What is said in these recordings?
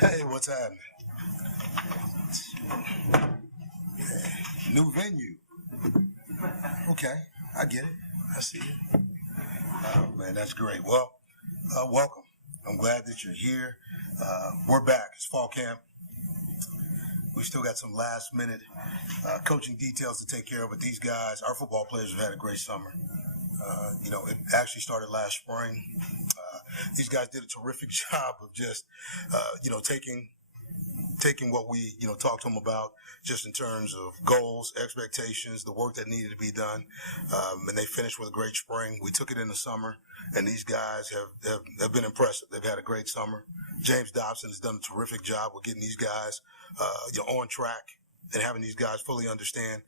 Hey, what's happening? New venue. Okay, I get it. I see it. Oh, man, that's great. Well, welcome. I'm glad that you're here. We're back. It's fall camp. We still got some last-minute coaching details to take care of, but these guys, our football players, have had a great summer. It actually started last spring. These guys did a terrific job of just, taking what we, talked to them about just in terms of goals, expectations, the work that needed to be done. And they finished with a great spring. We took it in the summer, and these guys have been impressive. They've had a great summer. James Dobson has done a terrific job with getting these guys, on track and having these guys fully understand,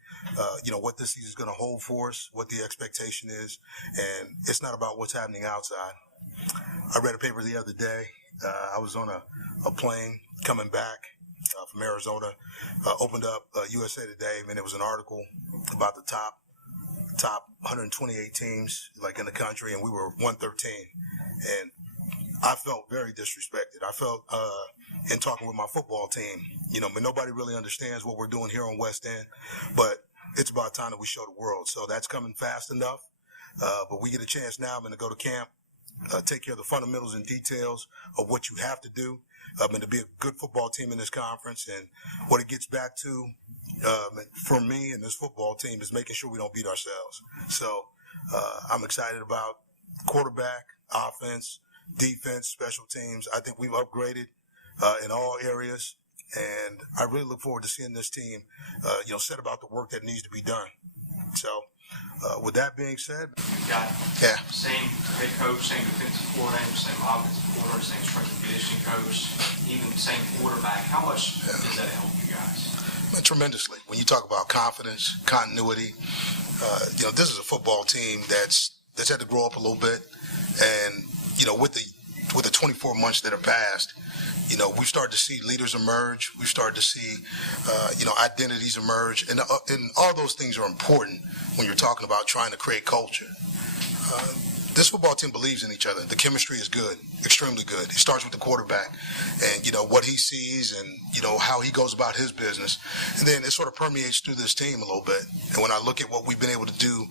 what this season is going to hold for us, what the expectation is. And it's not about what's happening outside. I read a paper the other day. I was on a plane coming back from Arizona, opened up USA Today, and it was an article about the top 128 teams in the country, and we were 113. And I felt very disrespected. I felt in talking with my football team, but nobody really understands what we're doing here on West End. But it's about time that we show the world. So that's coming fast enough. But we get a chance now, to go to camp, take care of the fundamentals and details of what you have to do, and to be a good football team in this conference. And what it gets back to, for me and this football team, is making sure we don't beat ourselves. So I'm excited about quarterback, offense, defense, special teams. I think we've upgraded in all areas. And I really look forward to seeing this team, set about the work that needs to be done. So, with that being said, same head coach, same defensive coordinator, same offensive coordinator, same strength and conditioning coach, even same quarterback. How much does that help you guys? Tremendously. When you talk about confidence, continuity, this is a football team that's had to grow up a little bit, and with the 24 months that have passed, we've started to see leaders emerge. We've started to see, identities emerge. And all those things are important when you're talking about trying to create culture. This football team believes in each other. The chemistry is good, extremely good. It starts with the quarterback and, what he sees and, how he goes about his business. And then it sort of permeates through this team a little bit. And when I look at what we've been able to do,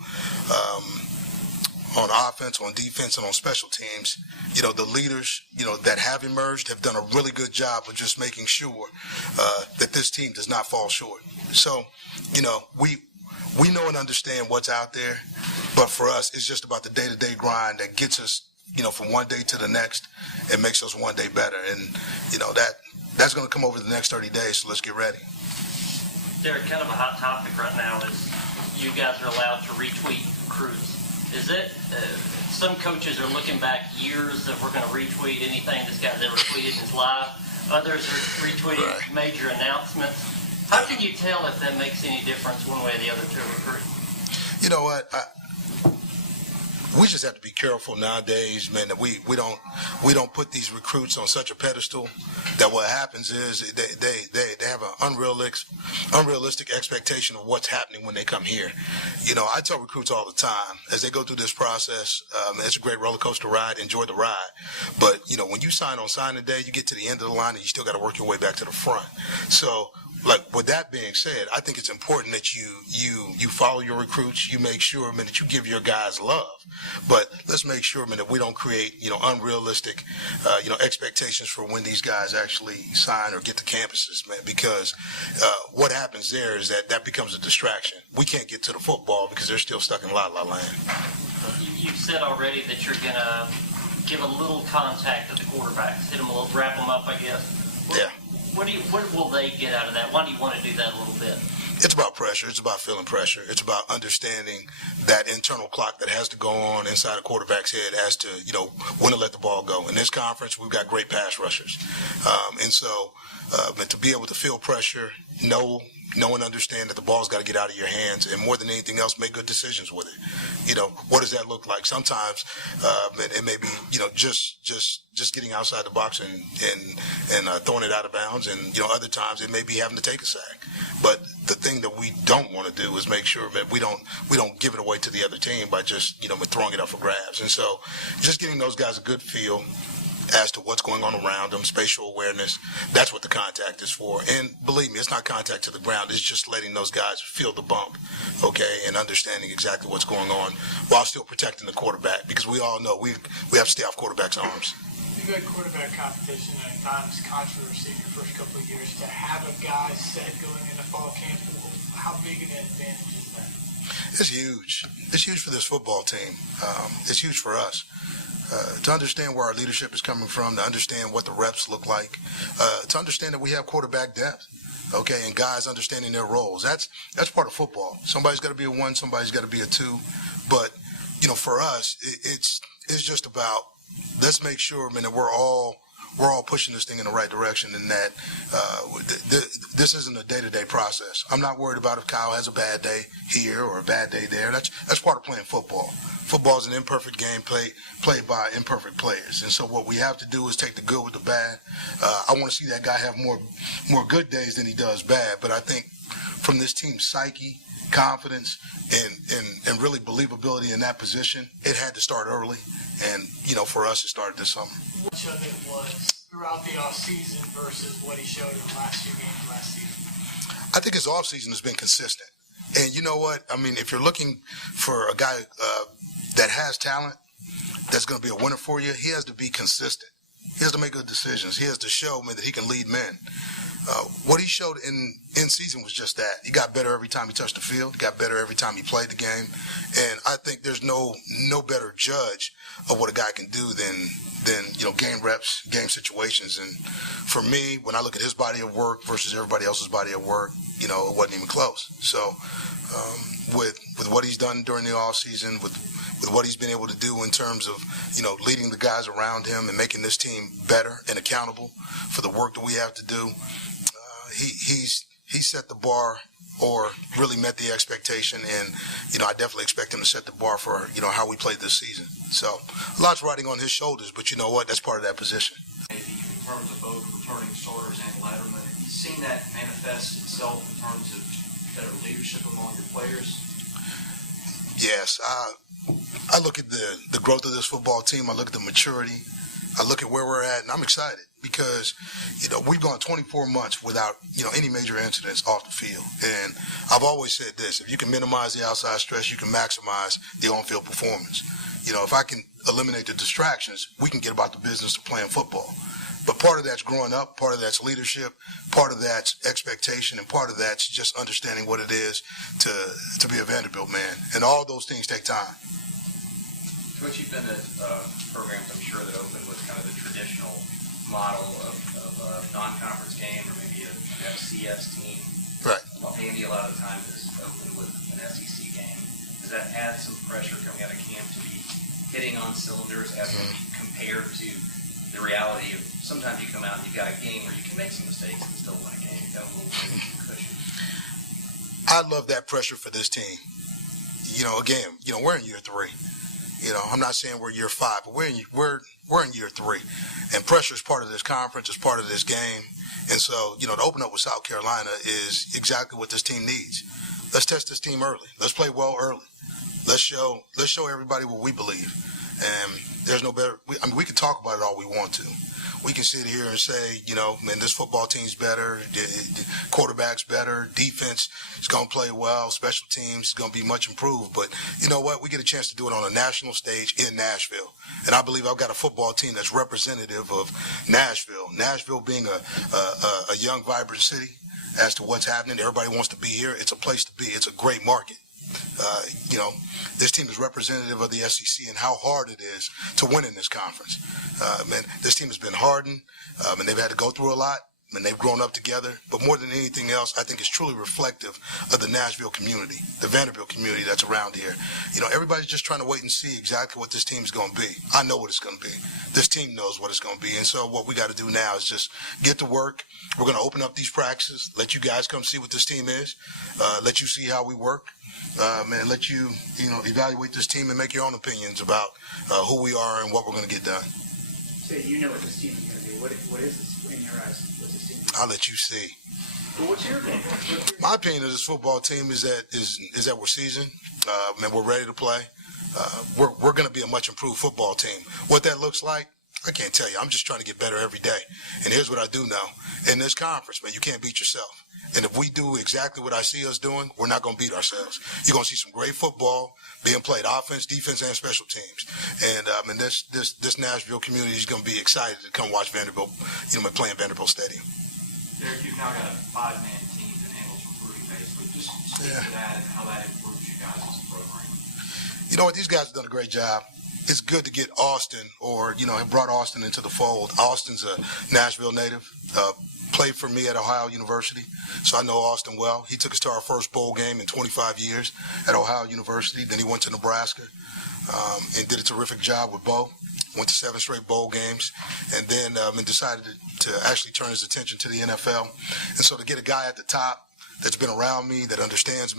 on offense, on defense, and on special teams, the leaders, that have emerged have done a really good job of just making sure that this team does not fall short. So, we know and understand what's out there, but for us, it's just about the day-to-day grind that gets us, from one day to the next and makes us one day better. And, that's going to come over the next 30 days, so let's get ready. Derek, kind of a hot topic right now is you guys are allowed to retweet recruits. Is it, some coaches are looking back years that we're going to retweet anything this guy's ever tweeted in his life. Others are retweeting major announcements. How can you tell if that makes any difference one way or the other to a recruit? You know what? We just have to be careful nowadays, man, that we don't put these recruits on such a pedestal that what happens is they have an unrealistic expectation of what's happening when they come here. I tell recruits all the time, as they go through this process, it's a great roller coaster ride, enjoy the ride. But, when you sign on signing day, you get to the end of the line and you still got to work your way back to the front. So, with that being said, I think it's important that you follow your recruits. You make sure, that you give your guys love. But let's make sure, that we don't create, unrealistic, expectations for when these guys actually sign or get to campuses, man. Because what happens there is that becomes a distraction. We can't get to the football because they're still stuck in la-la land. You've said already that you're going to give a little contact to the quarterbacks, hit them a little, wrap them up, I guess. What will they get out of that? Why do you want to do that a little bit? It's about pressure. It's about feeling pressure. It's about understanding that internal clock that has to go on inside a quarterback's head as to, when to let the ball go. In this conference, we've got great pass rushers. And so to be able to feel pressure, know and understand that the ball's got to get out of your hands, and more than anything else, make good decisions with it. What does that look like? Sometimes it may be, just getting outside the box and throwing it out of bounds, and other times it may be having to take a sack. But the thing that we don't want to do is make sure that we don't give it away to the other team by just throwing it up for grabs. And so, just getting those guys a good feel. as to what's going on around them, spatial awareness. That's what the contact is for. And believe me, it's not contact to the ground. It's just letting those guys feel the bump, okay, and understanding exactly what's going on while still protecting the quarterback, because we all know we have to stay off quarterback's arms. You've had quarterback competition and at times controversy in your first couple of years. To have a guy set going into fall camp, how big an advantage is that? It's huge. It's huge for this football team. It's huge for us. To understand where our leadership is coming from, to understand what the reps look like, to understand that we have quarterback depth, okay, and guys understanding their roles. That's part of football. Somebody's got to be a 1, somebody's got to be a 2. But, for us, it's just about, let's make sure, man, that we're all pushing this thing in the right direction, and that this isn't a day-to-day process. I'm not worried about if Kyle has a bad day here or a bad day there. That's part of playing football. Football is an imperfect game played by imperfect players, and so what we have to do is take the good with the bad. I want to see that guy have more good days than he does bad, but I think from this team's psyche, confidence, and really believability in that position, it had to start early, and for us it started this summer. Much of it was throughout the offseason versus what he showed in the last few games last season? I think his offseason has been consistent. And you know what? I mean, if you're looking for a guy that has talent, that's going to be a winner for you, he has to be consistent. He has to make good decisions. He has to show, man, that he can lead men. What he showed in season was just that. He got better every time he touched the field. He got better every time he played the game. And I think there's no better judge of what a guy can do than game reps, game situations. And for me, when I look at his body of work versus everybody else's body of work, it wasn't even close. So with what he's done during the offseason, with what he's been able to do in terms of, leading the guys around him and making this team better and accountable for the work that we have to do, he set the bar, or really met the expectation, and I definitely expect him to set the bar for how we played this season. So a lot's riding on his shoulders, but you know what? That's part of that position. Maybe in terms of both returning starters and lettermen, have you seen that manifest itself in terms of better leadership among your players? Yes, I look at the growth of this football team. I look at the maturity. I look at where we're at, and I'm excited because, we've gone 24 months without, any major incidents off the field. And I've always said this: if you can minimize the outside stress, you can maximize the on-field performance. If I can eliminate the distractions, we can get about the business of playing football. But part of that's growing up, part of that's leadership, part of that's expectation, and part of that's just understanding what it is to be a Vanderbilt man. And all those things take time. Coach, you've been at programs, I'm sure, that open with kind of the traditional model of a non-conference game or maybe a FCS team. Right. Vandy a lot of the time is open with an SEC game. Does that add some pressure coming out of camp to be hitting on cylinders as compared to the reality of sometimes you come out and you've got a game where you can make some mistakes and still win a game? You've got a little cushion. I love that pressure for this team. Again, we're in year 3. I'm not saying we're year 5, but we're in year 3, and pressure is part of this conference, it's part of this game, and so to open up with South Carolina is exactly what this team needs. Let's test this team early. Let's play well early. Let's show everybody what we believe, and there's no better. We can talk about it all we want to. We can sit here and say, man, this football team's better, the quarterback's better, defense is going to play well, special teams is going to be much improved. But you know what? We get a chance to do it on a national stage in Nashville. And I believe I've got a football team that's representative of Nashville. Nashville being a young, vibrant city as to what's happening. Everybody wants to be here. It's a place to be. It's a great market. This team is representative of the SEC and how hard it is to win in this conference. Man, this team has been hardened, and they've had to go through a lot, and they've grown up together. But more than anything else, I think it's truly reflective of the Nashville community, the Vanderbilt community that's around here. Everybody's just trying to wait and see exactly what this team is going to be. I know what it's going to be. This team knows what it's going to be. And so what we got to do now is just get to work. We're going to open up these practices, let you guys come see what this team is, let you see how we work. And let you, evaluate this team and make your own opinions about who we are and what we're going to get done. So you know what this team is going to be. What is this in your eyes? What's this team? I'll let you see. Well, what's your opinion? My opinion of this football team is that we're seasoned, and we're ready to play. We're going to be a much improved football team. What that looks like, I can't tell you. I'm just trying to get better every day. And here's what I do know. In this conference, man, you can't beat yourself. And if we do exactly what I see us doing, we're not going to beat ourselves. You're going to see some great football being played, offense, defense, and special teams. And this Nashville community is going to be excited to come watch Vanderbilt, play in Vanderbilt Stadium. Derek, you've now got a 5-man team that handles recruiting basically. Just speak to that and how that improves you guys as a program. You know what? These guys have done a great job. It's good to get Austin have brought Austin into the fold. Austin's a Nashville native, played for me at Ohio University, so I know Austin well. He took us to our first bowl game in 25 years at Ohio University. Then he went to Nebraska and did a terrific job with Bo. Went to 7 straight bowl games, and then decided to actually turn his attention to the NFL. And so to get a guy at the top that's been around me, that understands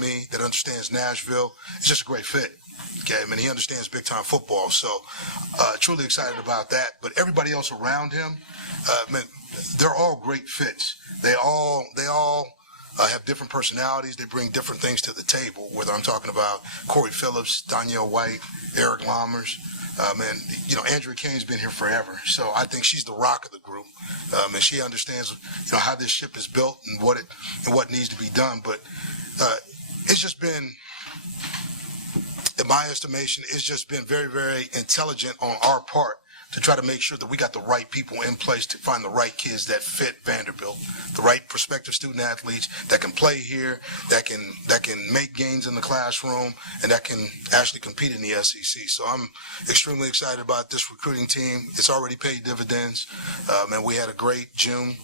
Nashville, it's just a great fit. Okay, I mean, he understands big-time football, so truly excited about that. But everybody else around him, they're all great fits. They all have different personalities. They bring different things to the table, whether I'm talking about Corey Phillips, Danielle White, Eric Lammers. Andrea Kane's been here forever, so I think she's the rock of the group, and she understands, how this ship is built and what needs to be done. But it's just been, in my estimation, it's just been very, very intelligent on our part to try to make sure that we got the right people in place to find the right kids that fit Vanderbilt, the right prospective student athletes that can play here, that can make gains in the classroom, and that can actually compete in the SEC. So I'm extremely excited about this recruiting team. It's already paid dividends, and we had a great June.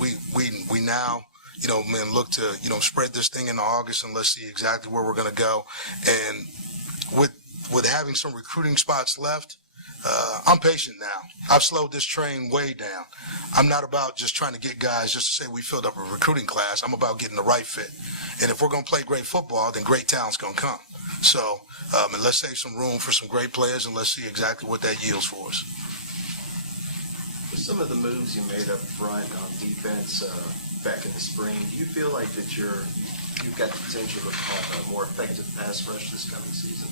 We now look to spread this thing into August, and let's see exactly where we're going to go. And with having some recruiting spots left, I'm patient now. I've slowed this train way down. I'm not about just trying to get guys just to say we filled up a recruiting class. I'm about getting the right fit. And if we're going to play great football, then great talent's going to come. So, and let's save some room for some great players, and let's see exactly what that yields for us. With some of the moves you made up front on defense back in the spring, do you feel like that you've got the potential to have a more effective pass rush this coming season?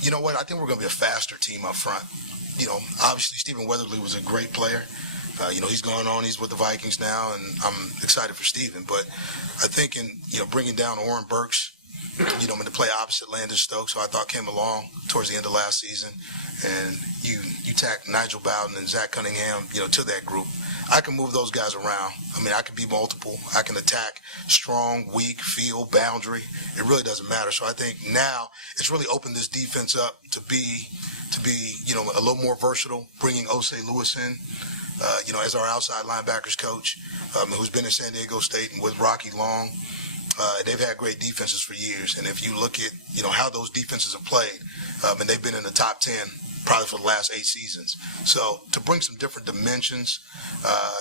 You know what? I think we're going to be a faster team up front. Obviously Stephen Weatherly was a great player. He's going on. He's with the Vikings now, and I'm excited for Stephen. But I think in bringing down Oren Burks, to play opposite Landon Stokes, who I thought came along towards the end of last season, and you tack Nigel Bowden and Zach Cunningham, to that group. I can move those guys around. I mean, I can be multiple. I can attack strong, weak, field, boundary. It really doesn't matter. So I think now it's really opened this defense up to be a little more versatile, bringing Osei Lewis in, as our outside linebackers coach, who's been in San Diego State and with Rocky Long. They've had great defenses for years. And if you look at, how those defenses have played, and they've been in the top 10 probably for the last 8 seasons. So to bring some different dimensions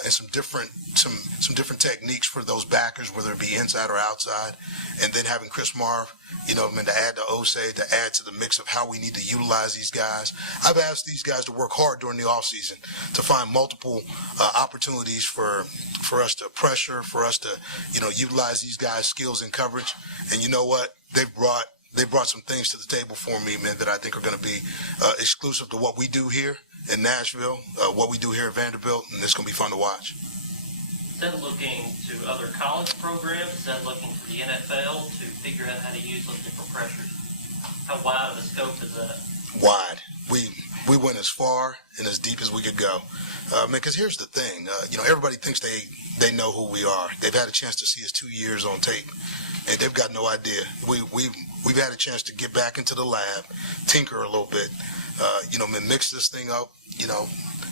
and some different techniques for those backers, whether it be inside or outside, and then having Chris Marv, to add to Osei, to add to the mix of how we need to utilize these guys. I've asked these guys to work hard during the offseason to find multiple opportunities for us to pressure, for us to, utilize these guys' skills in coverage. And you know what? They've brought some things to the table for me, man, that I think are going to be exclusive to what we do here in Nashville, what we do here at Vanderbilt, and it's going to be fun to watch. Is that looking to other college programs? Is that looking to the NFL to figure out how to use those different pressures? How wide of a scope is that? Wide. We went as far and as deep as we could go. Because here's the thing, everybody thinks they know who we are. They've had a chance to see us 2 years on tape, and they've got no idea. We've had a chance to get back into the lab, tinker a little bit, mix this thing up,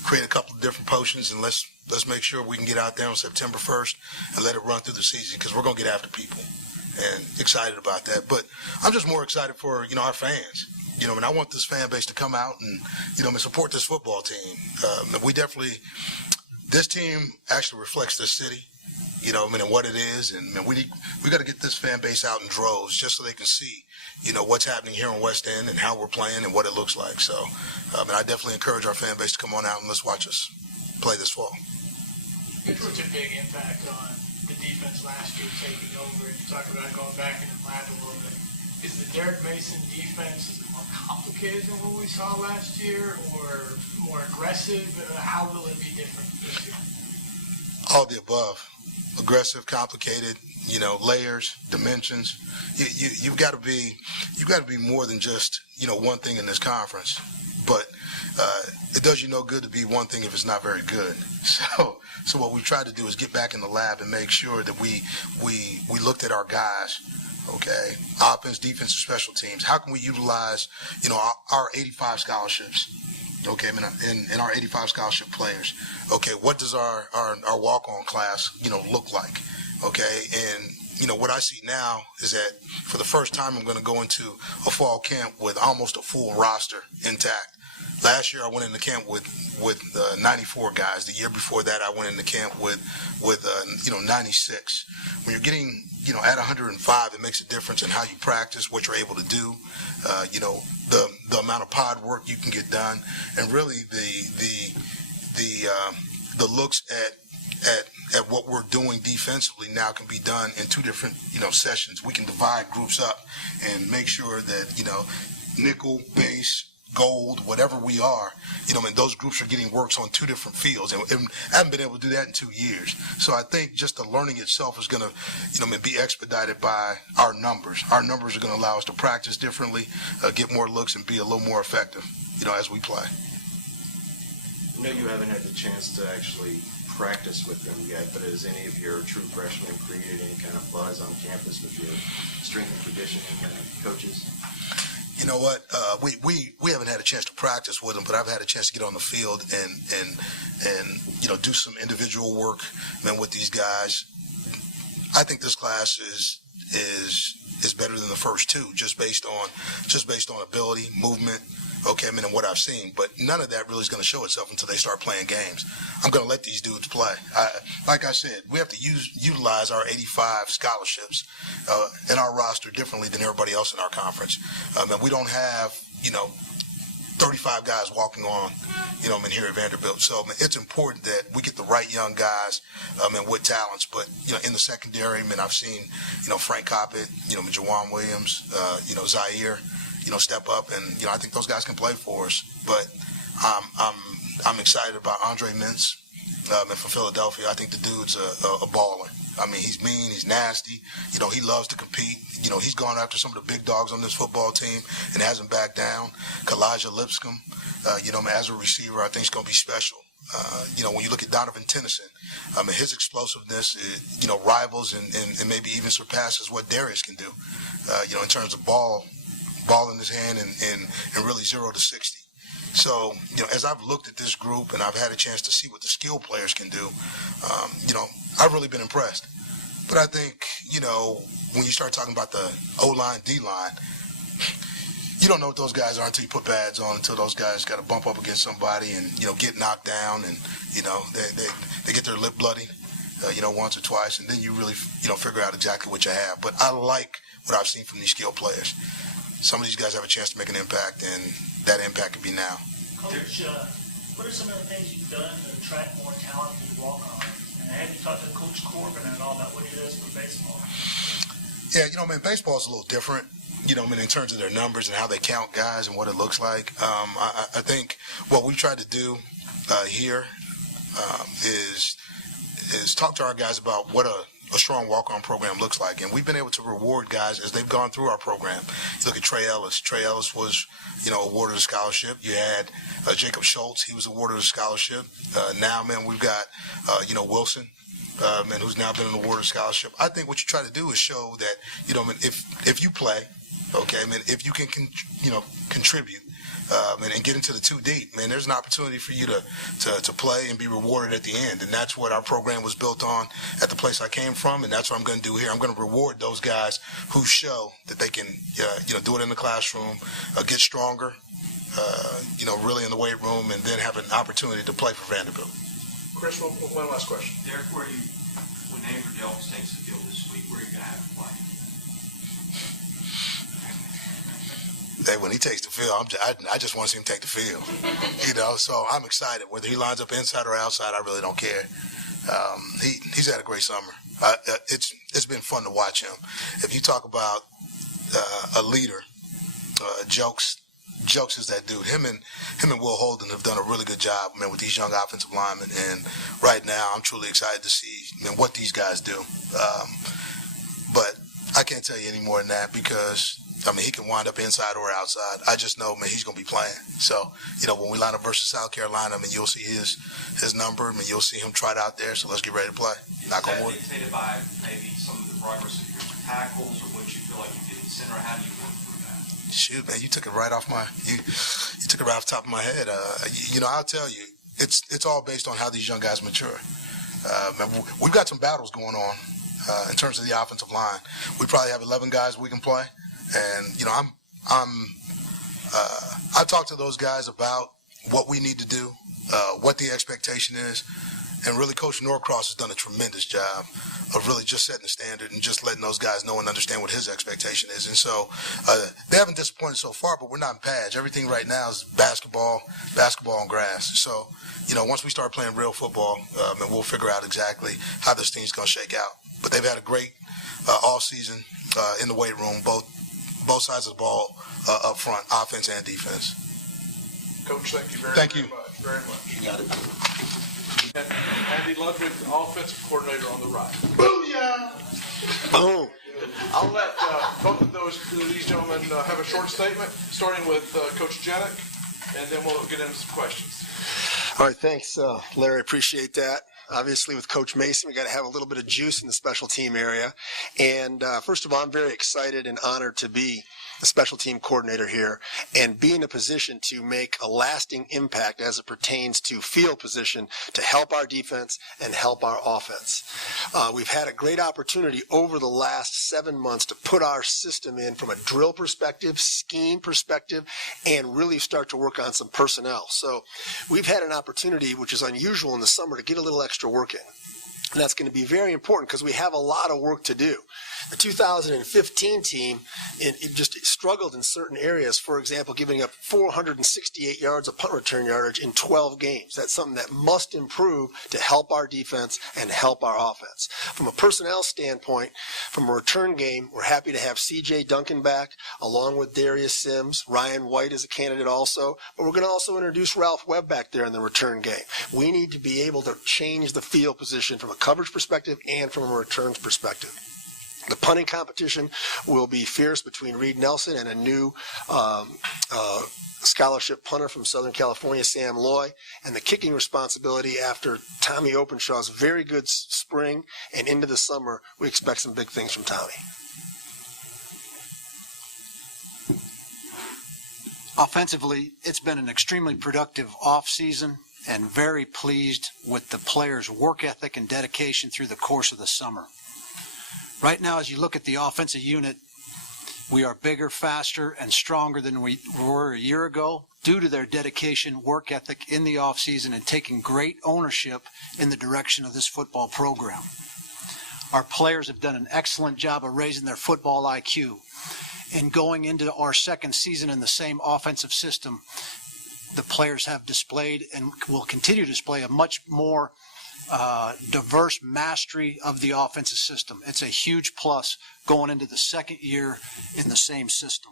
create a couple of different potions, and let's make sure we can get out there on September 1st and let it run through the season, because we're going to get after people, and excited about that. But I'm just more excited for, our fans. And I want this fan base to come out and, support this football team. This team actually reflects this city, and what it is. And we got to get this fan base out in droves just so they can see, what's happening here in West End and how we're playing and what it looks like. So, I definitely encourage our fan base to come on out and let's watch us play this fall. It was a big impact on the defense last year taking over. You talk about going back in the lab a little bit. is the Derek Mason defense, is it more complicated than what we saw last year, or more aggressive? How will it be different this year? All of the above. Aggressive, complicated, layers, dimensions. You've got to be more than just, one thing in this conference. But it does you no good to be one thing if it's not very good. So what we tried to do is get back in the lab and make sure that we looked at our guys. Okay, offense, defense, and special teams. How can we utilize, our 85 scholarships? Okay, and our 85 scholarship players. Okay, what does our walk-on class, look like? Okay, and what I see now is that for the first time I'm going to go into a fall camp with almost a full roster intact. Last year I went into camp with 94 guys. The year before that I went into camp with 96. When you're getting at 105, it makes a difference in how you practice, what you're able to do, the amount of pod work you can get done, and really the looks at what we're doing defensively now can be done in two different sessions. We can divide groups up and make sure that nickel, base, gold, whatever we are, and those groups are getting works on two different fields, and I haven't been able to do that in 2 years. So I think just the learning itself is going to, be expedited by our numbers. Our numbers are going to allow us to practice differently, get more looks, and be a little more effective, as we play. I know you haven't had the chance to actually practice with them yet, but has any of your true freshmen created any kind of buzz on campus with your strength and conditioning coaches? You know what? We haven't had a chance to practice with them, but I've had a chance to get on the field and do some individual work, with these guys. I think this class is better than the first two, just based on ability, movement. Okay, and what I've seen, but none of that really is going to show itself until they start playing games. I'm going to let these dudes play. Like I said, we have to utilize our 85 scholarships in our roster differently than everybody else in our conference. And we don't have, 35 guys walking on, in here at Vanderbilt. So it's important that we get the right young guys and with talents. But, in the secondary, I've seen, Frank Coppett, Jawan Williams, Zaire, step up, and I think those guys can play for us. But I'm excited about Andre Mintz, and from Philadelphia. I think the dude's a baller. He's mean, he's nasty. He loves to compete. He's gone after some of the big dogs on this football team and hasn't backed down. Kalijah Lipscomb, as a receiver, I think he's going to be special. When you look at Donovan Tennyson, his explosiveness, rivals and maybe even surpasses what Darius can do, in terms of ball in his hand and really 0 to 60. So, as I've looked at this group and I've had a chance to see what the skill players can do, I've really been impressed. But I think, when you start talking about the O-line, D-line, you don't know what those guys are until you put pads on, until those guys got to bump up against somebody and, get knocked down and, they get their lip bloody, once or twice, and then you really, figure out exactly what you have. But I like what I've seen from these skill players. Some of these guys have a chance to make an impact, and that impact could be now. Coach, what are some of the things you've done to attract more talent to the walk-ons? And have you talked to Coach Corbin and all about what he does for baseball? Yeah, baseball is a little different, in terms of their numbers and how they count guys and what it looks like. I think what we tried to do here is talk to our guys about what a strong walk-on program looks like, and we've been able to reward guys as they've gone through our program. You look at Trey Ellis. Trey Ellis was, awarded a scholarship. You had Jacob Schultz. He was awarded a scholarship. Now, we've got, Wilson, who's now been awarded a scholarship. I think what you try to do is show that, if you play, okay, if you can, contribute, and get into the too deep, there's an opportunity for you to play and be rewarded at the end. And that's what our program was built on at the place I came from, and that's what I'm going to do here. I'm going to reward those guys who show that they can, do it in the classroom, get stronger, really in the weight room, and then have an opportunity to play for Vanderbilt. Chris, one last question. Derek, when Andrew Delks takes the field this week, where are you going to have to play? Hey, when he takes the field, I just want to see him take the field. So I'm excited. Whether he lines up inside or outside, I really don't care. He's had a great summer. It's been fun to watch him. If you talk about, a leader. Jokes is that dude. Him and Will Holden have done a really good job, man, with these young offensive linemen. And right now, I'm truly excited to see, man, what these guys do. But I can't tell you any more than that because, I mean, he can wind up inside or outside. I just know, man, he's going to be playing. So, when we line up versus South Carolina, I mean, you'll see his number. I mean, you'll see him trot out there. So let's get ready to play. Knock on wood. Is that dictated by maybe some of the progress of your tackles or what you feel like you did in center? How do you work through that? Shoot, man, you took it right off you took it right off the top of my head. I'll tell you, it's all based on how these young guys mature. Man, we've got some battles going on in terms of the offensive line. We probably have 11 guys we can play, and I talk to those guys about what we need to do, what the expectation is, and really Coach Norcross has done a tremendous job of really just setting the standard and just letting those guys know and understand what his expectation is. And so they haven't disappointed so far, but we're not in pads. Everything right now is basketball and grass. So, once we start playing real football, and we'll figure out exactly how this thing's going to shake out. But they've had a great all season in the weight room, both sides of the ball up front, offense and defense. Coach, thank you very much. You got it. And Andy Ludwig, the offensive coordinator on the right. Booyah! Boom. I'll let both of these gentlemen have a short statement, starting with Coach Genyk, and then we'll get into some questions. All right, thanks, Larry. Appreciate that. Obviously, with Coach Mason, we got to have a little bit of juice in the special team area. And first of all, I'm very excited and honored to be the special team coordinator here and be in a position to make a lasting impact as it pertains to field position to help our defense and help our offense. We've had a great opportunity over the last 7 months to put our system in from a drill perspective, scheme perspective, and really start to work on some personnel. So we've had an opportunity, which is unusual in the summer, to get a little extra work in. And that's going to be very important because we have a lot of work to do. The 2015 team it just struggled in certain areas. For example, giving up 468 yards of punt return yardage in 12 games. That's something that must improve to help our defense and help our offense. From a personnel standpoint, from a return game, we're happy to have C.J. Duncan back, along with Darius Sims. Ryan White is a candidate also. But we're going to also introduce Ralph Webb back there in the return game. We need to be able to change the field position from a coverage perspective and from a returns perspective. The punting competition will be fierce between Reed Nelson and a new scholarship punter from Southern California, Sam Loy, and the kicking responsibility after Tommy Openshaw's very good spring and into the summer. We expect some big things from Tommy. Offensively, it's been an extremely productive off-season and very pleased with the players' work ethic and dedication through the course of the summer. Right now, as you look at the offensive unit, we are bigger, faster, and stronger than we were a year ago due to their dedication, work ethic in the offseason, and taking great ownership in the direction of this football program. Our players have done an excellent job of raising their football IQ. And going into our second season in the same offensive system, the players have displayed and will continue to display a much more diverse mastery of the offensive system. It's a huge plus going into the second year in the same system.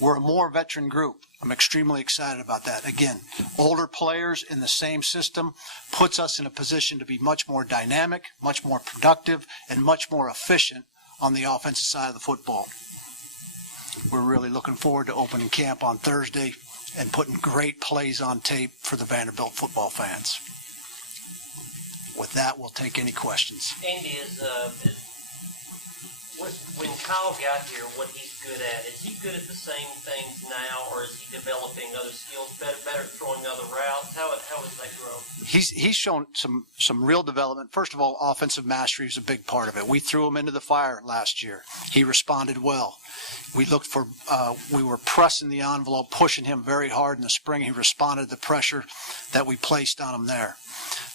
We're a more veteran group. I'm extremely excited about that. Again, older players in the same system puts us in a position to be much more dynamic, much more productive, and much more efficient on the offensive side of the football. We're really looking forward to opening camp on Thursday and putting great plays on tape for the Vanderbilt football fans. With that, we'll take any questions. Andy, when Kyle got here, what he's good at, is he good at the same things now, or is he developing other skills, better at throwing other routes? How is that growing? He's shown some real development. First of all, offensive mastery is a big part of it. We threw him into the fire last year. He responded well. We were pressing the envelope, pushing him very hard in the spring. He responded to the pressure that we placed on him there.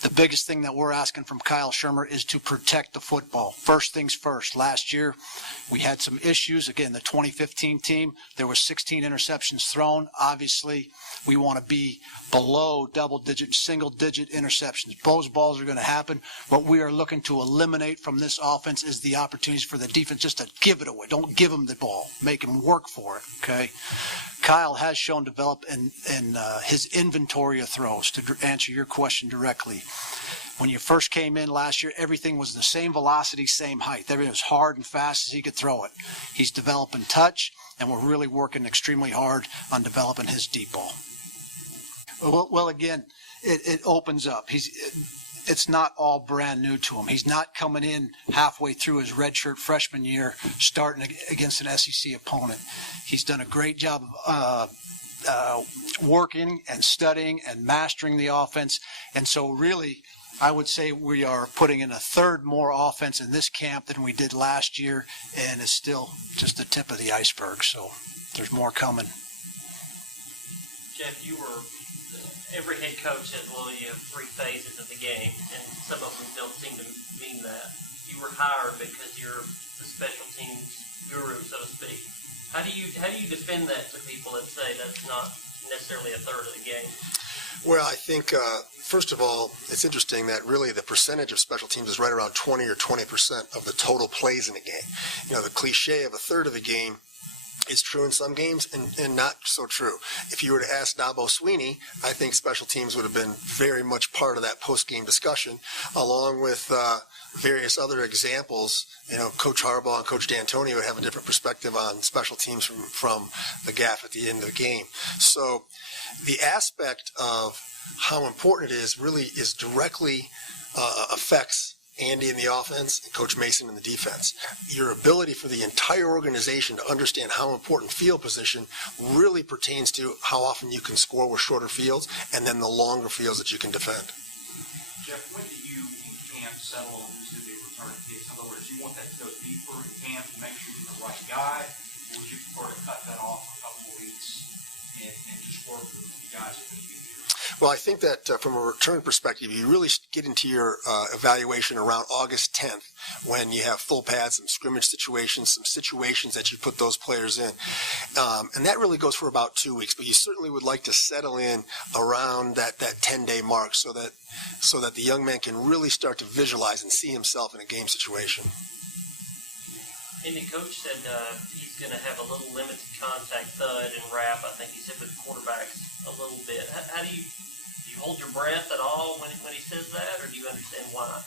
The biggest thing that we're asking from Kyle Shurmur is to protect the football. First things first. Last year, we had some issues. Again, the 2015 team, there were 16 interceptions thrown. Obviously, we want to be below double-digit, single-digit interceptions. Those balls are going to happen. What we are looking to eliminate from this offense is the opportunities for the defense just to give it away. Don't give them the ball. Make them work for it, okay? Kyle has shown develop in his inventory of throws. To answer your question directly, when you first came in last year, everything was the same velocity, same height. Everything was hard and fast as he could throw it. He's developing touch, and we're really working extremely hard on developing his deep ball. Well, again, it opens up. It's not all brand new to him. He's not coming in halfway through his redshirt freshman year starting against an SEC opponent. He's done a great job of working and studying and mastering the offense. And so really, I would say we are putting in a third more offense in this camp than we did last year, and it's still just the tip of the iceberg. So there's more coming. Jeff, every head coach says, well, you have 3 phases of the game, and some of them don't seem to mean that. You were hired because you're the special teams guru, so to speak. How do you defend that to people that say that's not necessarily a third of the game? Well, I think, first of all, it's interesting that really the percentage of special teams is right around 20 or 20% of the total plays in a game. You know, the cliche of a third of the game is true in some games and not so true. If you were to ask Dabo Sweeney, I think special teams would have been very much part of that post-game discussion, along with various other examples. You know, Coach Harbaugh and Coach D'Antonio would have a different perspective on special teams from the gaff at the end of the game. So the aspect of how important it is really is directly affects Andy in the offense and Coach Mason in the defense. Your ability for the entire organization to understand how important field position really pertains to how often you can score with shorter fields and then the longer fields that you can defend. Jeff, when do you in camp settle on who's going to be returning kicks? In other words, you want that to go deeper in camp to make sure you're the right guy, or would you prefer to cut that off for a couple of weeks and just work with the guys that are going to be here? Well, I think that from a return perspective, you really get into your evaluation around August 10th when you have full pads, some scrimmage situations, some situations that you put those players in. And that really goes for about 2 weeks, but you certainly would like to settle in around that 10-day mark so that the young man can really start to visualize and see himself in a game situation. And the coach said he's going to have a little limited contact thud and wrap. I think he said with quarterbacks a little bit. How do you hold your breath at all when he says that, or do you understand why?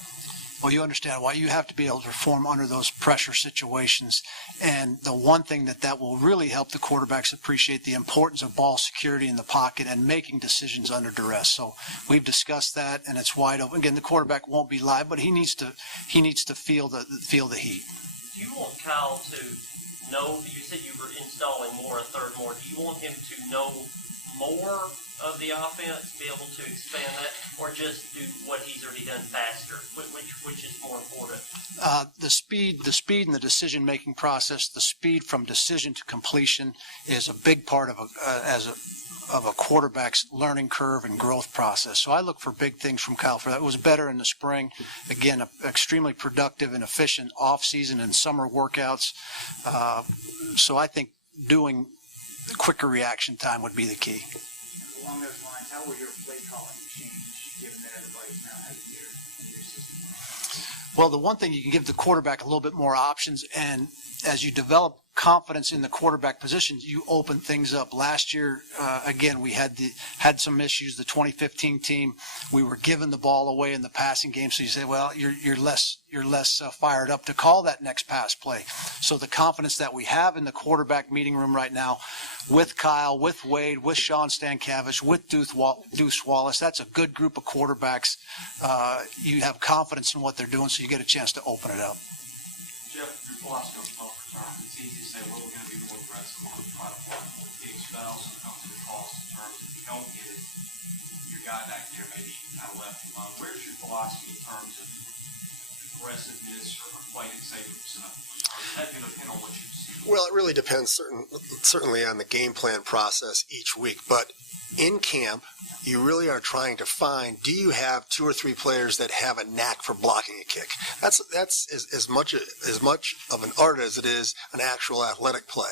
Well, you understand why. You have to be able to perform under those pressure situations. And the one thing that will really help the quarterbacks appreciate the importance of ball security in the pocket and making decisions under duress. So we've discussed that, and it's wide open. Again, the quarterback won't be live, but he needs to feel the heat. Do you want Kyle to know, you said you were installing a third more. Do you want him to know more of the offense, be able to expand that, or just do what he's already done faster? Which is more important? The speed in the decision-making process, the speed from decision to completion is a big part of a quarterback's learning curve and growth process. So I look for big things from Kyle for that. It was better in the spring. Again, extremely productive and efficient off-season and summer workouts. So I think doing quicker reaction time would be the key. Along those lines, how will your play calling change, given that everybody's now had a year in your system? Well, the one thing, you can give the quarterback a little bit more options, and as you develop confidence in the quarterback positions, you open things up. Last year, again, we had some issues. The 2015 team, we were giving the ball away in the passing game, so you say, well, you're less fired up to call that next pass play. So the confidence that we have in the quarterback meeting room right now, with Kyle, with Wade, with Sean Stankiewicz, with Deuce Wallace, that's a good group of quarterbacks. You have confidence in what they're doing, so you get a chance to open it up. Jeff, your philosophy on punt return, it's easy to say, well, we're going to be more aggressive on trying to block more kicks, but that also comes with a cost in terms of if you don't get it, your guy back there maybe kind of left alone. Where's your philosophy in terms of aggressiveness or playing it safe? Is that going to depend on what you see? Well, it really depends certainly on the game plan process each week. But in camp, you really are trying to find, do you have 2 or 3 players that have a knack for blocking a kick? That's as much of an art as it is an actual athletic play.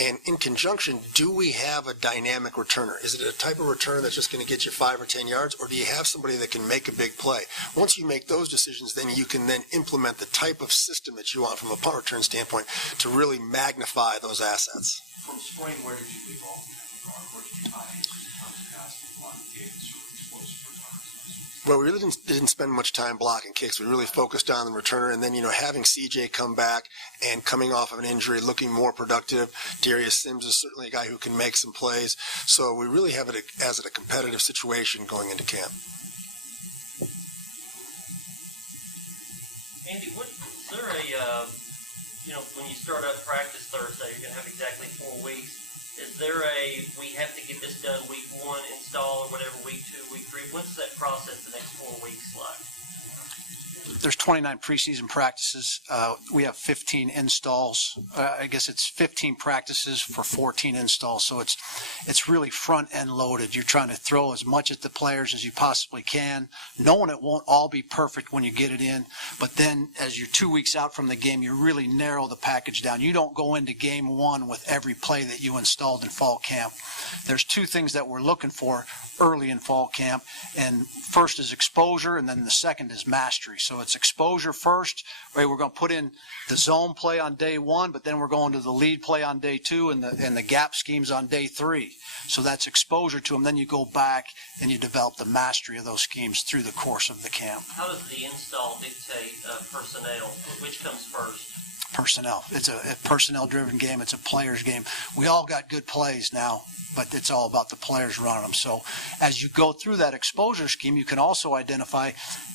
And in conjunction, do we have a dynamic returner? Is it a type of return that's just going to get you 5 or 10 yards, or do you have somebody that can make a big play? Once you make those decisions, then you can then implement the type of system that you want from a punt return standpoint to really magnify those assets. From spring, where did you leave off in that regard? Where did you find in terms of guys who block kicks or explosive returners? Well, we really didn't spend much time blocking kicks. We really focused on the returner, and then, having CJ come back and coming off of an injury, looking more productive. Darius Sims is certainly a guy who can make some plays. So we really have it as a competitive situation going into camp. Andy, is there a, when you start up practice Thursday, you're going to have exactly 4 weeks. Is there we have to get this done week 1 install or whatever, week 2, week 3? What's that process the next 4 weeks like? There's 29 preseason practices. We have 15 installs. I guess it's 15 practices for 14 installs. So it's really front end loaded. You're trying to throw as much at the players as you possibly can, knowing it won't all be perfect when you get it in. But then as you're 2 weeks out from the game, you really narrow the package down. You don't go into game 1 with every play that you installed in fall camp. There's 2 things that we're looking for early in fall camp, and first is exposure, and then the second is mastery. So it's exposure first, right? We're going to put in the zone play on day 1, but then we're going to the lead play on day 2 and the gap schemes on day 3. So that's exposure to them. Then you go back and you develop the mastery of those schemes through the course of the camp. How does the install dictate personnel? Which comes first? Personnel. It's a personnel-driven game. It's a players' game. We all got good plays now, but it's all about the players running them. So as you go through that exposure scheme, you can also identify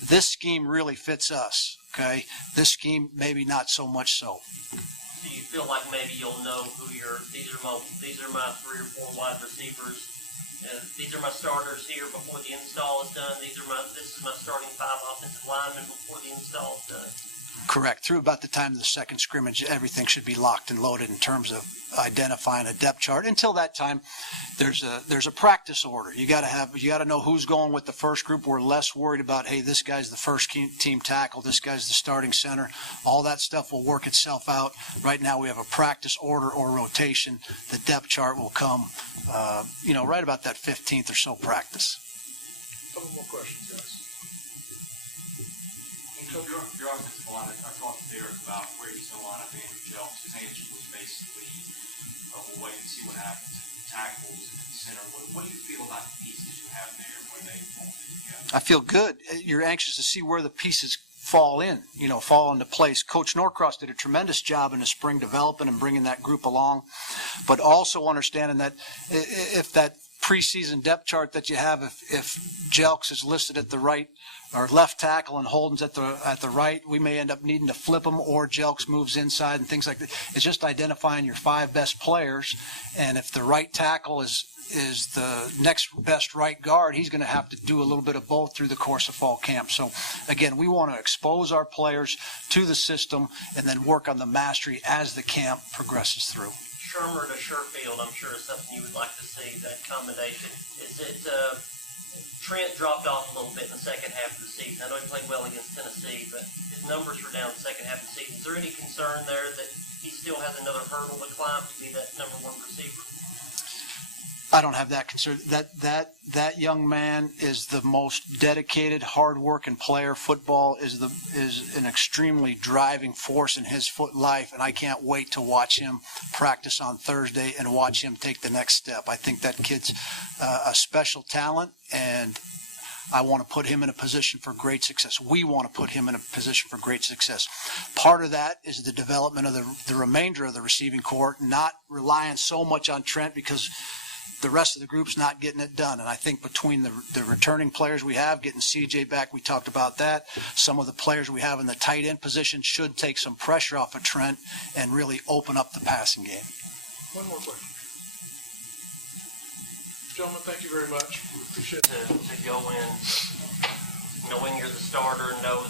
this scheme really fits us, okay? This scheme, maybe not so much so. Do you feel like maybe you'll know who these are my 3 or 4 wide receivers, these are my starters here before the install is done, this is my starting 5 offensive linemen before the install is done? Correct. Through about the time of the second scrimmage, everything should be locked and loaded in terms of identifying a depth chart. Until that time, there's a practice order. You got to know who's going with the first group. We're less worried about, hey, this guy's the first team tackle, this guy's the starting center. All that stuff will work itself out. Right now, we have a practice order or rotation. The depth chart will come, right about that 15th or so practice. A couple more questions, guys. Your offensive line, I talked to Derek about where he's going to line up Andrew Jelks. His answer was basically, we'll wait and see what happens at tackles and center. What do you feel about the pieces you have there and where they fall together? I feel good. You're anxious to see where the pieces fall into place. Coach Norcross did a tremendous job in the spring developing and bringing that group along, but also understanding that if that preseason depth chart that you have, if Jelks is listed at the right or left tackle and Holden's at the right, we may end up needing to flip them, or Jelks moves inside and things like that. It's just identifying your 5 best players, and if the right tackle is the next best right guard, he's going to have to do a little bit of both through the course of fall camp. So again, we want to expose our players to the system and then work on the mastery as the camp progresses through. Shurmur to Sherfield, I'm sure is something you would like to see, that combination. Is it Trent dropped off a little bit in the second half of the season. I know he played well against Tennessee, but his numbers were down in the second half of the season. Is there any concern there that he still has another hurdle to climb to be that number 1 receiver? I don't have that concern. That young man is the most dedicated, hard-working player. Football is an extremely driving force in his life, and I can't wait to watch him practice on Thursday and watch him take the next step. I think that kid's a special talent, and I want to put him in a position for great success. We want to put him in a position for great success. Part of that is the development of the remainder of the receiving corps, not relying so much on Trent because the rest of the group's not getting it done. And I think between the returning players we have, getting CJ back, we talked about that. Some of the players we have in the tight end position should take some pressure off of Trent and really open up the passing game. One more question. Gentlemen, thank you very much. Appreciate it. To go in knowing you're the starter, know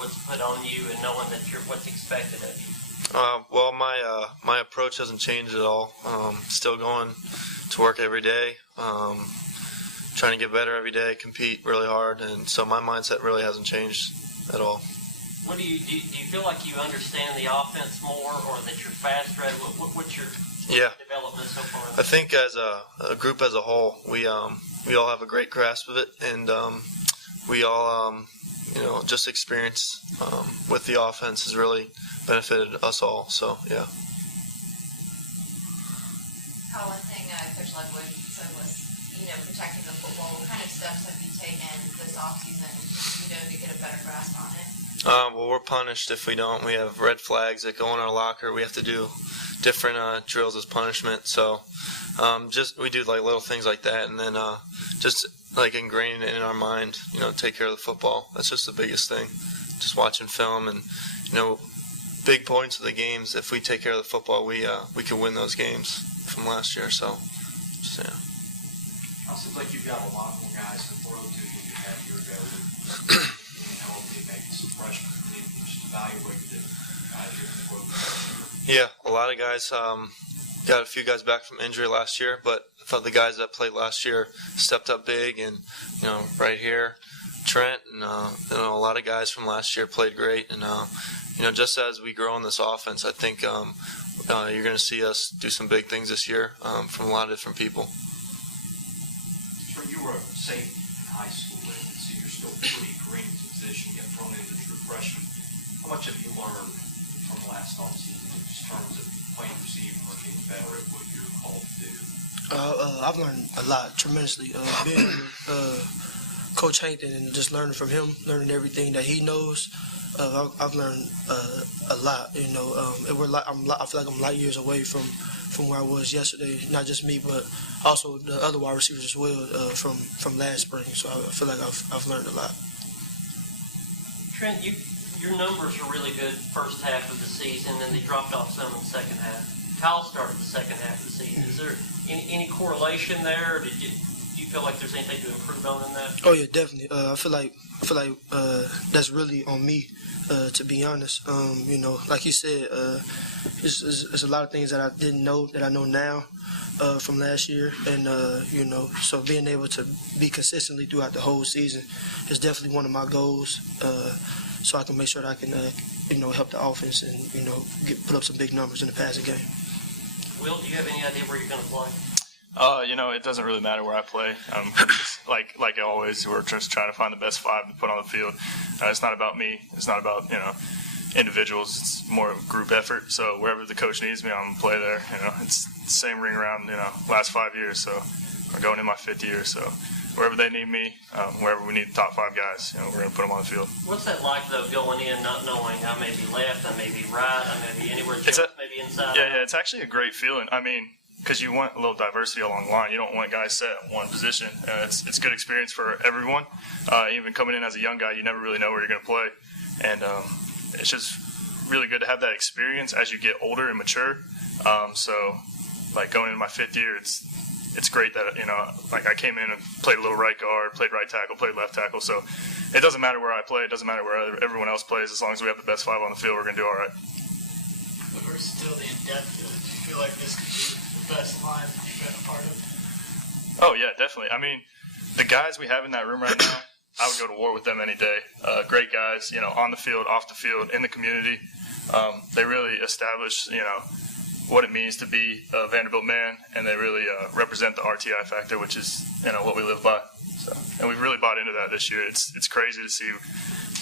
what's put on you, and knowing that what's expected of you. Well, my approach hasn't changed at all. Still going to work every day, trying to get better every day, compete really hard, and so my mindset really hasn't changed at all. What do you feel like you understand the offense more, or that you're faster at it? What's your development so far? I think as a group as a whole, we all have a great grasp of it, and we all just experience with the offense has really benefited us all. So yeah. One thing Coach Ludwig said was, protecting the football. What kind of steps have you taken this offseason, to get a better grasp on it? Well, we're punished if we don't. We have red flags that go in our locker. We have to do different drills as punishment. So we do like little things like that, and then just like ingraining it in our mind. Take care of the football. That's just the biggest thing. Just watching film and big points of the games. If we take care of the football, we can win those games from last year. So yeah. It seems like you've got a lot more guys to throw to than you had a year ago. Maybe some freshmen. Just evaluate the guys you're going to throw. Yeah, a lot of guys. Got a few guys back from injury last year, but I thought the guys that played last year stepped up big, and right here, Trent and a lot of guys from last year played great, and just as we grow in this offense, I think you're going to see us do some big things this year from a lot of different people. So you were a safety in high school, and so you're still pretty green in position, get thrown into true freshman. How much have you learned from last offseason in terms of playing receiver or getting better at what you're called to do? I've learned a lot, tremendously. Being Coach Hankton and just learning from him, learning everything that he knows. I've learned a lot. I feel like I'm light years away from where I was yesterday. Not just me, but also the other wide receivers as well from last spring. So I feel like I've learned a lot. Trent, your numbers are really good first half of the season, and they dropped off some in the second half. Kyle started the second half of the season. Is there any correlation there, or do you feel like there's anything to improve on in that? Oh yeah, definitely. I feel like that's really on me, to be honest. Like you said, there's a lot of things that I didn't know that I know now from last year, and so being able to be consistently throughout the whole season is definitely one of my goals. So I can make sure that I can help the offense and put up some big numbers in the passing game. Will, do you have any idea where you're going to play? It doesn't really matter where I play. Like always, we're just trying to find the best five to put on the field. It's not about me. It's not about individuals. It's more of a group effort. So wherever the coach needs me, I'm gonna play there. It's the same ring around last 5 years. So we're going in my 5th year. So wherever they need me, wherever we need the top 5 guys, we're gonna put them on the field. What's that like though, going in not knowing I may be left, I may be right, I may be anywhere, maybe inside? Yeah, it's actually a great feeling. I mean, because you want a little diversity along the line. You don't want guys set in one position. It's good experience for everyone. Even coming in as a young guy, you never really know where you're going to play. And it's just really good to have that experience as you get older and mature. So, going into my 5th year, it's great that, I came in and played a little right guard, played right tackle, played left tackle. So it doesn't matter where I play. It doesn't matter where everyone else plays. As long as we have the best 5 on the field, we're going to do all right. The versatility and depth, do you feel like this could be the best line you've been a part of? Oh, yeah, definitely. I mean, the guys we have in that room right now, I would go to war with them any day. Great guys, on the field, off the field, in the community. They really establish, what it means to be a Vanderbilt man, and they really represent the RTI factor, which is, what we live by. So, and we've really bought into that this year. It's crazy to see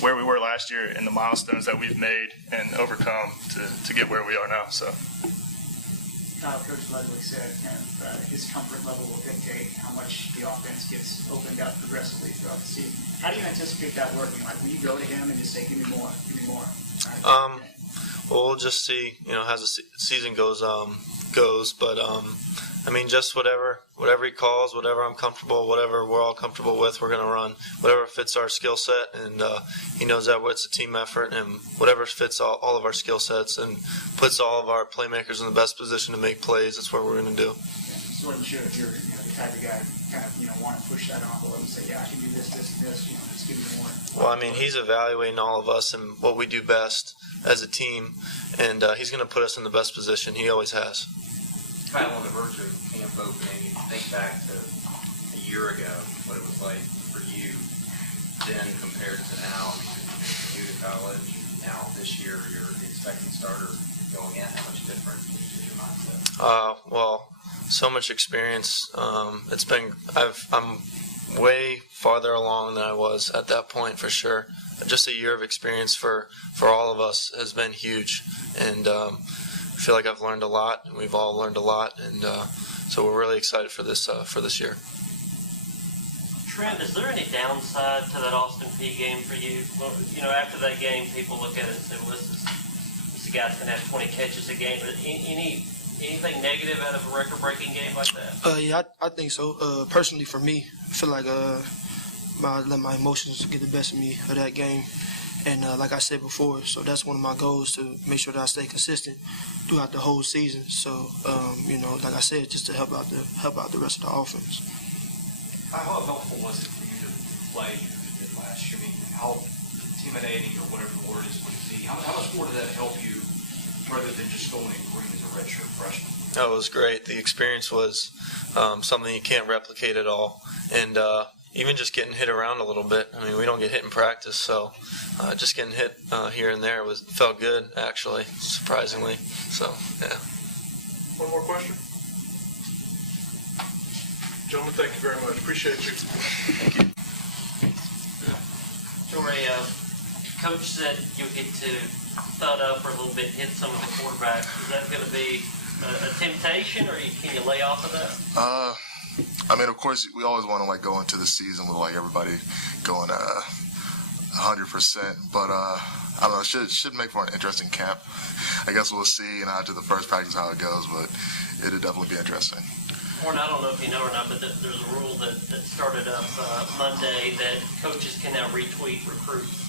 where we were last year and the milestones that we've made and overcome to get where we are now. So. Coach Ludwig said his comfort level will dictate how much the offense gets opened up progressively throughout the season. How do you anticipate that working? Will you go to him and just say, give me more? Well, we'll just see, as the season goes. But just whatever he calls, whatever I'm comfortable, whatever we're all comfortable with, we're going to run. Whatever fits our skill set, and he knows that it's a team effort, and whatever fits all of our skill sets and puts all of our playmakers in the best position to make plays, that's what we're going to do. Just wasn't sure if you're the type of guy want to push that envelope and say, yeah, I can do this, this, and this, just give me more. Well, he's evaluating all of us and what we do best. as a team, and he's going to put us in the best position. He always has. Kyle, on the verge of camp opening, you think back to a year ago, what it was like for you then compared to now. I mean, you're new to college, now this year you're the expecting starter going in. How much different is your mindset? Well, so much experience. I'm way farther along than I was at that point for sure. Just a year of experience for all of us has been huge, and I feel like I've learned a lot, and we've all learned a lot, and so we're really excited for this year. Trent, is there any downside to that Austin Peay game for you? Well, after that game, people look at it and say, well, this guy's going to have 20 catches a game. But anything negative out of a record-breaking game like that? Yeah, I think so. Personally, for me, I feel like I let my emotions get the best of me of that game. And like I said before, so that's one of my goals, to make sure that I stay consistent throughout the whole season. So, like I said, just to help out the rest of the offense. How helpful was it for you to play as you did last year? I mean, how intimidating, or whatever the word is, would it be? How much more did that help you rather than just going in green as a redshirt freshman? Oh, it was great. The experience was something you can't replicate at all. And even just getting hit around a little bit. I mean, we don't get hit in practice, so just getting hit here and there felt good, actually, surprisingly. So, yeah. One more question? Gentlemen, thank you very much. Appreciate you. Thank you. Torey, Coach said you'll get to thud up for a little bit, hit some of the quarterbacks. Is that going to be a temptation, or can you lay off of that? I mean, of course, we always want to go into the season with everybody going 100%. But I don't know. It should make for an interesting camp. I guess we'll see after the first practice how it goes, but it'll definitely be interesting. Warren, I don't know if you know or not, but there's a rule that started up Monday that coaches can now retweet recruits.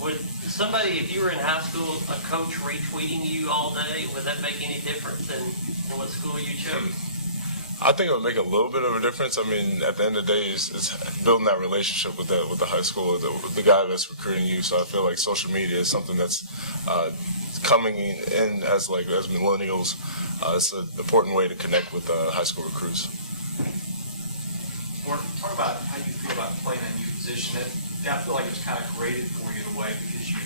Would somebody, if you were in high school, a coach retweeting you all day, would that make any difference in what school you chose? I think it would make a little bit of a difference. I mean, at the end of the day, it's building that relationship with the high school, with the guy that's recruiting you. So I feel like social media is something that's coming in as millennials. It's an important way to connect with high school recruits. Warren, talk about how you feel about playing a new position. I feel like it was kind of created for you in a way, because you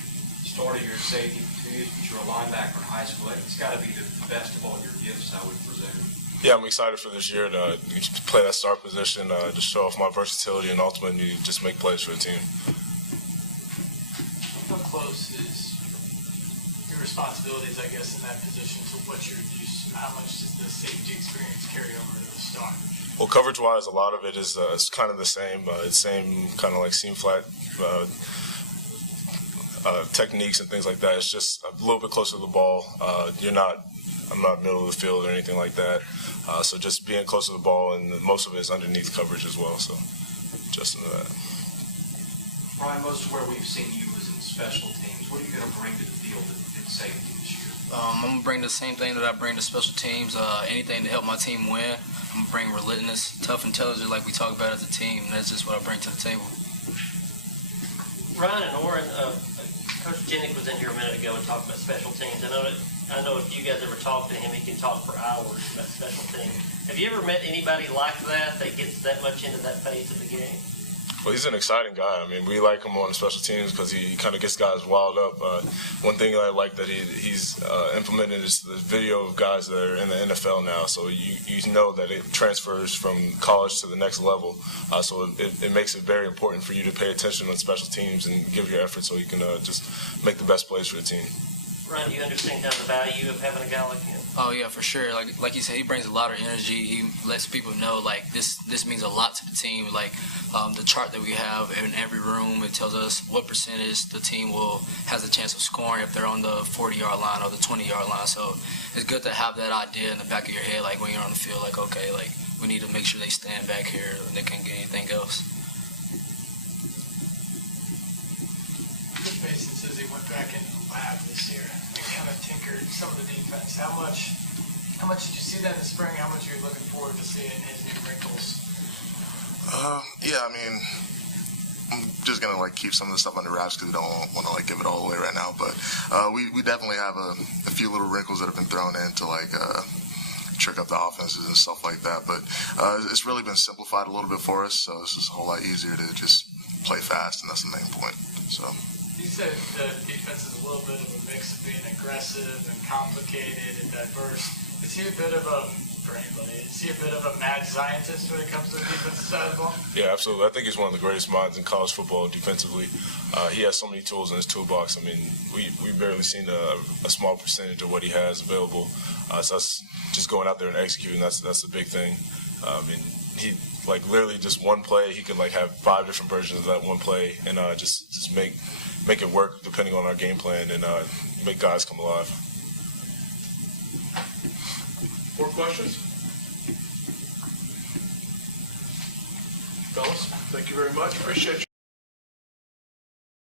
started your safety, but you're a linebacker in high school. It's got to be the best of all your gifts, I would presume. Yeah, I'm excited for this year to play that star position, to show off my versatility and ultimately just make plays for the team. How close is your responsibilities, I guess, in that position to what you're used to? How much does the safety experience carry over to the star? Well, coverage-wise, a lot of it is it's kind of the same. It's same kind of like seam flat techniques and things like that. It's just a little bit closer to the ball. I'm not middle of the field or anything like that. So just being close to the ball, and most of it is underneath coverage as well. So just into that. Brian, most of where we've seen you was in special teams. What are you going to bring to the field in safety this year? I'm going to bring the same thing that I bring to special teams. Anything to help my team win. I'm going to bring relentless, tough intelligence like we talk about as a team. That's just what I bring to the table. Ryan and Oren, Coach Genyk was in here a minute ago and talked about special teams. I know if you guys ever talk to him, he can talk for hours about special teams. Have you ever met anybody like that gets that much into that phase of the game? Well, he's an exciting guy. I mean, we like him on the special teams because he kind of gets guys wild up. One thing I like that he's implemented is the video of guys that are in the NFL now. So you know that it transfers from college to the next level. So it makes it very important for you to pay attention on special teams and give your effort so you can just make the best plays for the team. Ryan, do you understand kind of the value of having a guy like him? Oh yeah, for sure. Like you said, he brings a lot of energy. He lets people know this means a lot to the team. The chart that we have in every room, it tells us what percentage the team has a chance of scoring if they're on the 40-yard line or the 20-yard line. So it's good to have that idea in the back of your head, when you're on the field, we need to make sure they stand back here and they can't get anything else. Coach Mason says he went back into the lab this year and kind of tinkered some of the defense. How much did you see that in the spring? How much are you looking forward to seeing his new wrinkles? Yeah, I mean, I'm just going to like keep some of the stuff under wraps because we don't want to like give it all away right now. But we definitely have a few little wrinkles that have been thrown in to like trick up the offenses and stuff like that. But it's really been simplified a little bit for us, so it's just a whole lot easier to just play fast, and that's the main point. So. You said the defense is a little bit of a mix of being aggressive and complicated and diverse. Is he a bit of a, for anybody, is he a bit of a mad scientist when it comes to the defensive side of the ball? Yeah, absolutely. I think he's one of the greatest minds in college football defensively. He has so many tools in his toolbox. I mean, we've barely seen a small percentage of what he has available. So that's just going out there and executing. That's the big thing. I mean, he like literally just one play, he could like have 5 different versions of that one play and just make it work depending on our game plan and make guys come alive. More questions? Fellas, thank you very much. Appreciate you.